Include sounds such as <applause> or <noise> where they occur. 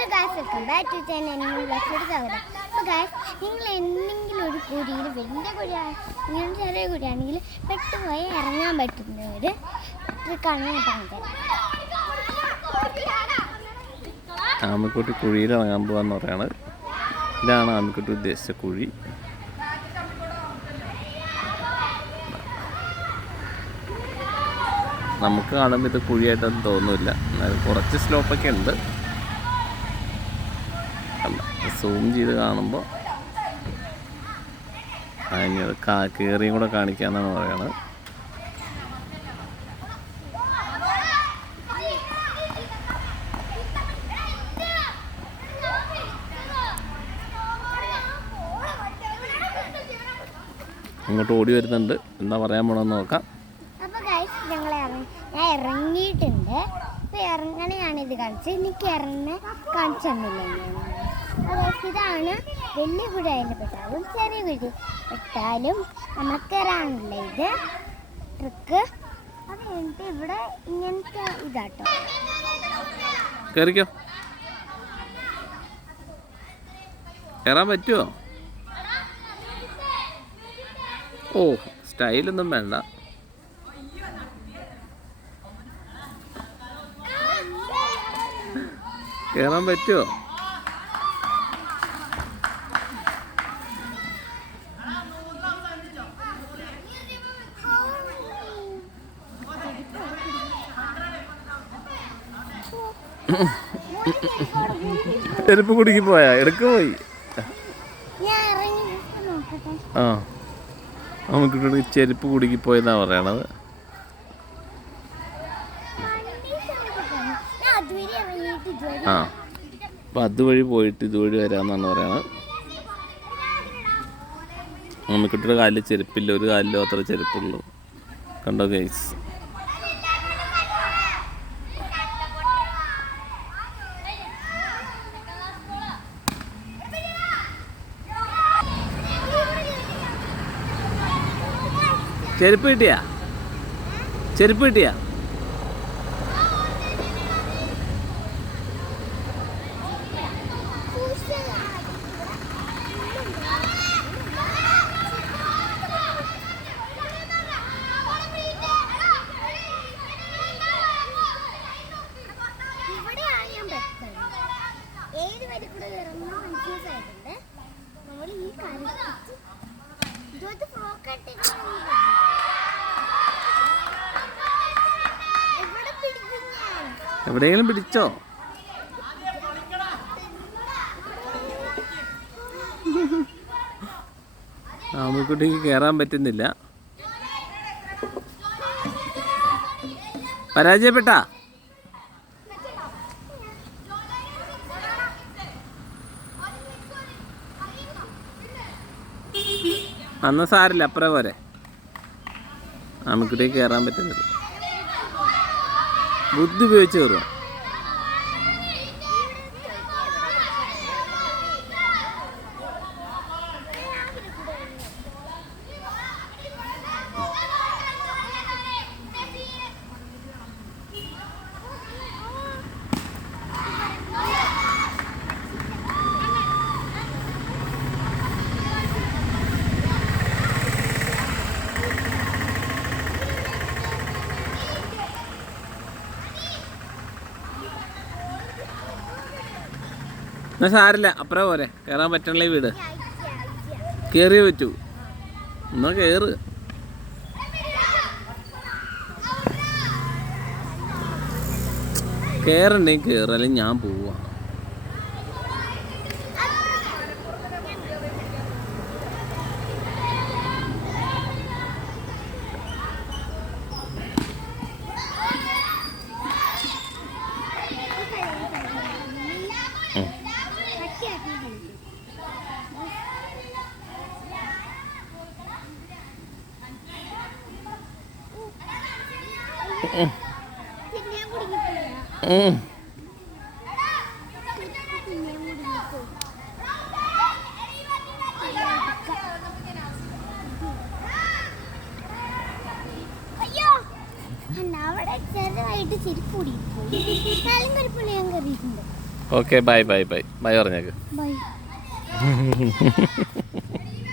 Hello guys welcome back to channel സ്വാഗതം അപ്പോൾ guys നിങ്ങൾ എന്തെങ്കിലും ഒരു കുഴിയിൽ വലിയ കുഴിയാണ് ഇങ്ങനെ ചെറിയ കുഴിയാണെങ്കിൽ പെട്ടുപോയി ഇറങ്ങാൻ പറ്റുന്ന ഒരു ട്രിക്കാണ് പറഞ്ഞത്. ആമക്കുട്ടി കുഴിയിൽ ഇറങ്ങാൻ പോകാന്ന് പറയാണ്. ഇതാണ് ആമക്കുട്ടി ഉദ്ദേശിച്ച കുഴി. നമുക്ക് കാണുമ്പോൾ ഇത് കുഴിയായിട്ടൊന്നും എന്നാലും കുറച്ച് സ്ലോപ്പൊക്കെ ഉണ്ട്. സൂം ചെയ്ത് കാണുമ്പോൾ അതിന് കാ കയറിയും കൂടെ കാണിക്കാന്നാണ് പറയുന്നത് അങ്ങോട്ട് ഓടി വരുന്നുണ്ട്. എന്താ പറയാൻ പോണമെന്ന് നോക്കാം അപ്പോൾ ഗായ്സ് ഞങ്ങൾ ഇറങ്ങി ഞാൻ ഇറങ്ങിയിട്ടുണ്ട് അപ്പോൾ ഇറങ്ങണെയാണ് ഇത് കാണിച്ചത്. എനിക്ക് ഇറങ്ങി കാണിച്ചു തന്നില്ല അപ്പോൾ ഇതാണ് വലിയ കുഴി അതിൽ പെട്ടാലും ചെറിയ കുഴി പെട്ടാലും നമ്മൾ ഇറങ്ങില്ല ഇത്. ട്രിക്ക്. അത് കഴിഞ്ഞിട്ട് ഇവിടെ ഇങ്ങനത്തെ ഇതാട്ടോ. കയറാൻ പറ്റുമോ ഓ സ്റ്റൈലൊന്നും വേണ്ട. കയറാൻ പറ്റുമോ ചെരുപ്പ് കുടുക്കി പോയാ? എടുക്ക പോയി. ആ. നമുക്ക് ചെരുപ്പ് കുടുക്കി പോയെന്നാ പറയണത്. ആ. അപ്പം അതുവഴി പോയിട്ട് ഇതുവഴി വരാമെന്നാണ് പറയുന്നത് നമുക്കിട്ടൊരു കാലിൽ ചെരുപ്പില്ല ഒരു കാലിൽ മാത്രമേ ചെരുപ്പുള്ളൂ. കണ്ടോ ഗൈസ് ചെരുപ്പ് കിട്ടിയാ? ചെരുപ്പ് കിട്ടിയാ? ആയിട്ടുണ്ട് നമ്മൾ ഈ എവിടെയെങ്കിലും പിടിച്ചോ? ആമിക്കുട്ടിക്ക് കയറാൻ പറ്റുന്നില്ല. പരാജയപ്പെട്ടാ? അന്ന് സാരില്ല അപ്പുറം പോരെ. ആമിക്കുട്ടിക്ക് കയറാൻ പറ്റുന്നില്ല ബുദ്ധി ഉപയോഗിച്ച് കയറുക എന്നാ സാരില്ല അപ്പുറം പോരെ. കയറാൻ പറ്റണല്ലേ വീട്. കയറിയേ പറ്റൂ. എന്നാ കയറ് കയറണ്ടെങ്കിൽ കേറല്ലേ ഞാൻ പോവാ. Okay bye bye bye bye പറഞ്ഞേക്ക്. ബൈ <laughs>